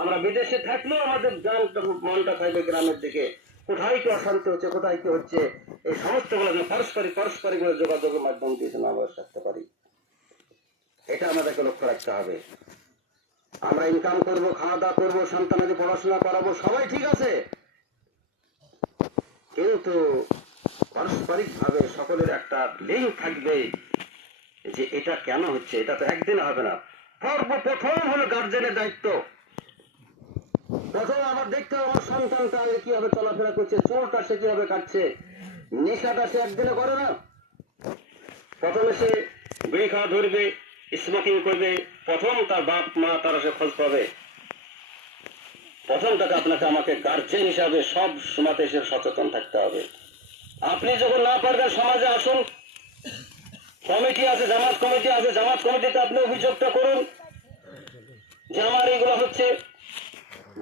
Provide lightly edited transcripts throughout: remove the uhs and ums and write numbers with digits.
আমরা বিদেশে থাকলেও আমাদের মনটা থাকবে গ্রামের দিকে। কোথায় কি অশান্তি হচ্ছে, কোথায় কি হচ্ছে, এই সমস্ত গুলো পারস্পরিক যোগাযোগের মাধ্যম দিয়ে যেন আমরা থাকতে পারি, এটা আমাদেরকে লক্ষ্য রাখতে হবে। আমরা ইনকাম করব, খাওয়া দাওয়া করবো, সন্তানকে পড়াশোনা করাবো, সবাই ঠিক আছে, কিন্তু পারস্পরিক ভাবে সকলের একটা লিঙ্ক থাকবে যে এটা কেন হচ্ছে। এটা তো একদিনে হবে না। সর্বপ্রথম হলো গার্জেনের দায়িত্ব। প্রথম আমার দেখতে হবে আমার সন্তানটা কিভাবে চলাফেরা করছে, চোরটা সে কিভাবে কাটছে, নেশাটা সে একদিনে করে না। প্রথমে সে বিড়ি খাওয়া ধরবে, স্মোকিং করবে, প্রথম তার বাপ মা তারা সে খোঁজ পাবে। প্রথম তাকে আপনাকে আমাকে গার্জেন হিসাবে সব সময়তে সে সচেতন থাকতে হবে। আপনি যখন না পারবেন সমাজে আসুন, কমিটি আছে, জামাত কমিটি আছে, জামাত কমিটিতে আপনি অভিযোগটা করুন যে আমার এইগুলো হচ্ছে।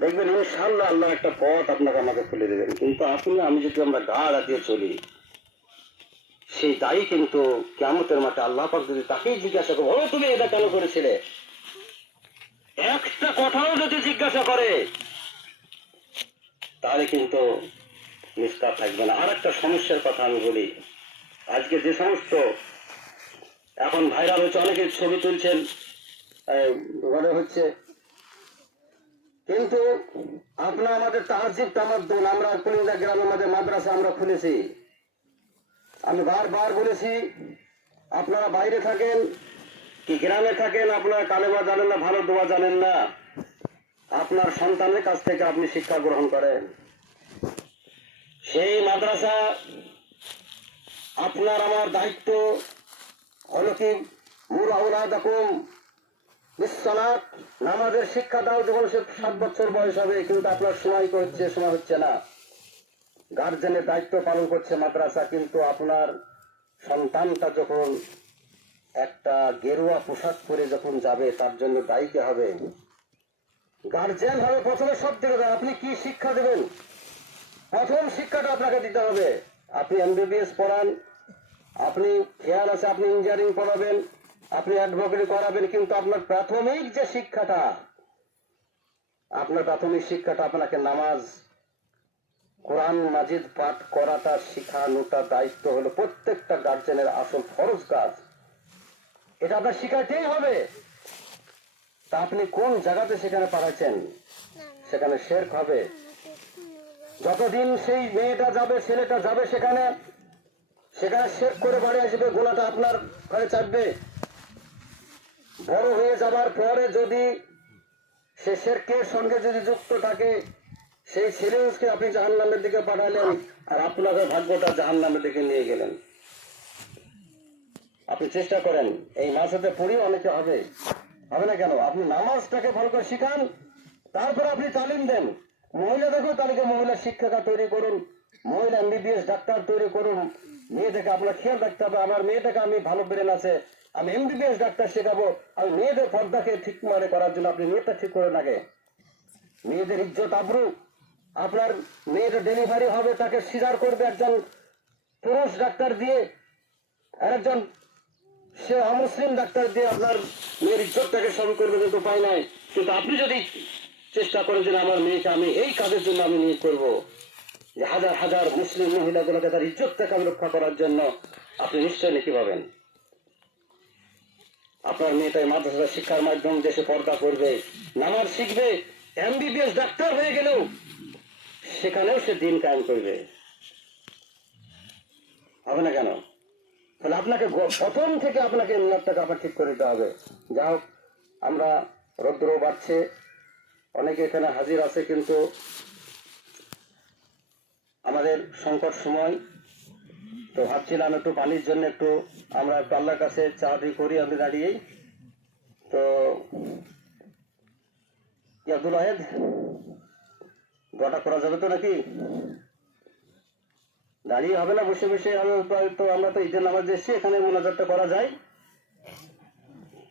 দেখবেন ইনশাআল্লাহ আল্লাহ একটা পথ আপনাকে আমাকে খুলে দেবেন। কিন্তু আমি যদি আমরা গা রাখিয়ে চলি, সেই দায়ী কিন্তু কিয়ামতের মাঠে আল্লাহ পাক যদি তাকেই জিজ্ঞাসা করবো, ও তুমি এটা কেন করেছিলে, একটা কথাও যদি জিজ্ঞাসা করে, তাহলে কিন্তু নিস্তার থাকবে না। আর একটা সমস্যার কথা আমি বলি, আজকে যে সমস্ত এখন ভাইরাল হচ্ছে, অনেকে ছবি তুলছেন, মনে হচ্ছে, কিন্তু আপনার আমাদের তাহজিব তামাদ্দুন, আমরা কুলিন্দা গ্রামের মধ্যে মাদ্রাসা আমরা খুলেছি। আমি বারবার বলেছি, আপনারা বাইরে থাকেন কি গ্রামে থাকেন, আপনারা কালেমা জানেন না, ভালো দোয়া জানেন না, আপনার সন্তানের কাছ থেকে আপনি শিক্ষা গ্রহণ করেন। সেই মাদ্রাসা আপনার আমার দায়িত্ব হলো কি, মুর আওলাদাকুম বিসসালাত, নামাজের শিক্ষা দাও যখন সে 7 বছর বয়স হবে। কিন্তু আপনার সময় হচ্ছে না। গার্জেনের দায়িত্ব পালন করছে মাদ্রাসা, কিন্তু আপনার সন্তানটা যখন একটা গেরুয়া পোশাক পরে যখন যাবে, তার জন্য দায়ী কে হবে? গার্জেন হবে। প্রথমে সব থেকে আপনি কি শিক্ষা দেবেন, প্রথম শিক্ষাটা আপনাকে দিতে হবে। আপনি এমবিবিএস পড়ান, আপনি খেয়াল আছে আপনি ইঞ্জিনিয়ারিং পড়াবেন, আপনি অ্যাডভোকেট করাবেন, কিন্তু আপনার প্রাথমিক যে শিক্ষাটা, আপনাকে নামাজ কোরআন মাজিদ পাঠ করাটা শিখানোটা দায়িত্ব হলো প্রত্যেকটা গার্জেনের আসল ফরজ কাজ। এটা আপনার শিখাতেই হবে। তা আপনি কোন জায়গাতে সেখানে পাঠাচ্ছেন, সেখানে শিরক হবে। যতদিন সেই মেয়েটা যাবে, ছেলেটা যাবে সেখানে শিরক করে বাড়ি আসবে, গোলাটা আপনার ঘরে চাপবে। বড় হয়ে যাবার পরে যদি সে শিরকের সঙ্গে যদি যুক্ত থাকে, সেই ছেলেকে আপনি জাহান্নামের দিকে পাঠালেন, আর আপনাদের ভাগ্যটা জাহান্নামের দিকে নিয়ে গেলেন। আপনি চেষ্টা করেন, এই মাসেতে পড়িও অনেকে হবে না কেন? আপনি নামাজটাকে ভালো করে শিখান, তারপরে আপনি তালিম দেন। মহিলা দেখো, তাদেরকে মহিলা শিক্ষিকা তৈরি করুন, মহিলা এমবিবিএস ডাক্তার তৈরি করুন। মেয়েটাকে আপনার খেয়াল রাখতে হবে, আমার মেয়েটাকে আমি ভালো ব্রেন আছে, আমি এমবিবিএস ডাক্তার শেখাবো। আমি মেয়েদের পর্দাকে ঠিক করার জন্য আপনি মেয়েটা ঠিক করে রাখে। মেয়েদের ইজ্জত আবরু, আপনার মেয়েদের ডেলিভারি হবে, তাকে সিজার করবে একজন পুরুষ ডাক্তার দিয়ে, আর একজন সে অমুসলিম ডাক্তার দিয়ে আপনার মেয়ের ইজ্জতটাকে সম করবে, কিন্তু উপায় নাই। কিন্তু আপনি যদি চেষ্টা করেন যে আমার মেয়েকে আমি এই কাজের জন্য আমি নিয়োগ করবো, যে হাজার হাজার মুসলিম মহিলাগুলোকে তার ইজ্জতটাকে আমি রক্ষা করার জন্য, আপনি নিশ্চয় নাকি পাবেন। আপনার মেয়েটাই মাদ্রাসা শিক্ষার মাধ্যম দেশে পর্দা করবে, নামাজ শিখবে, এমবিবিএস ডাক্তার হয়ে গেলেও সেখানেও সে দিন কায়েম করবে, হবে না কেন? তাহলে আপনাকে প্রথম থেকে আপনাকে নিয়তটাকে আবার ঠিক করে দিতে হবে। যা হোক, আমরা রৌদ্র বাড়ছে, অনেকে এখানে হাজির আছে, কিন্তু আমাদের সংকট সময়, তো ভাবছিলাম একটু পানির জন্য একটু আমরা আল্লাহর কাছে চাওয়াটি করি। আমি দাঁড়িয়েই তো আব্দুল ওয়াহেদ, দোয়াটা করা যাবে তো নাকি? দাঁড়িয়ে হবে না, বসে বসে তো আমরা তো ঈদের নামাজ এসেছি, এখানে মোনাজাতটা করা যায়।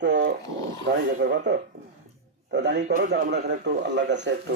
তো দাঁড়িয়ে করবা, তো দাঁড়িয়ে করো, আমরা এখানে একটু আল্লাহর কাছে একটু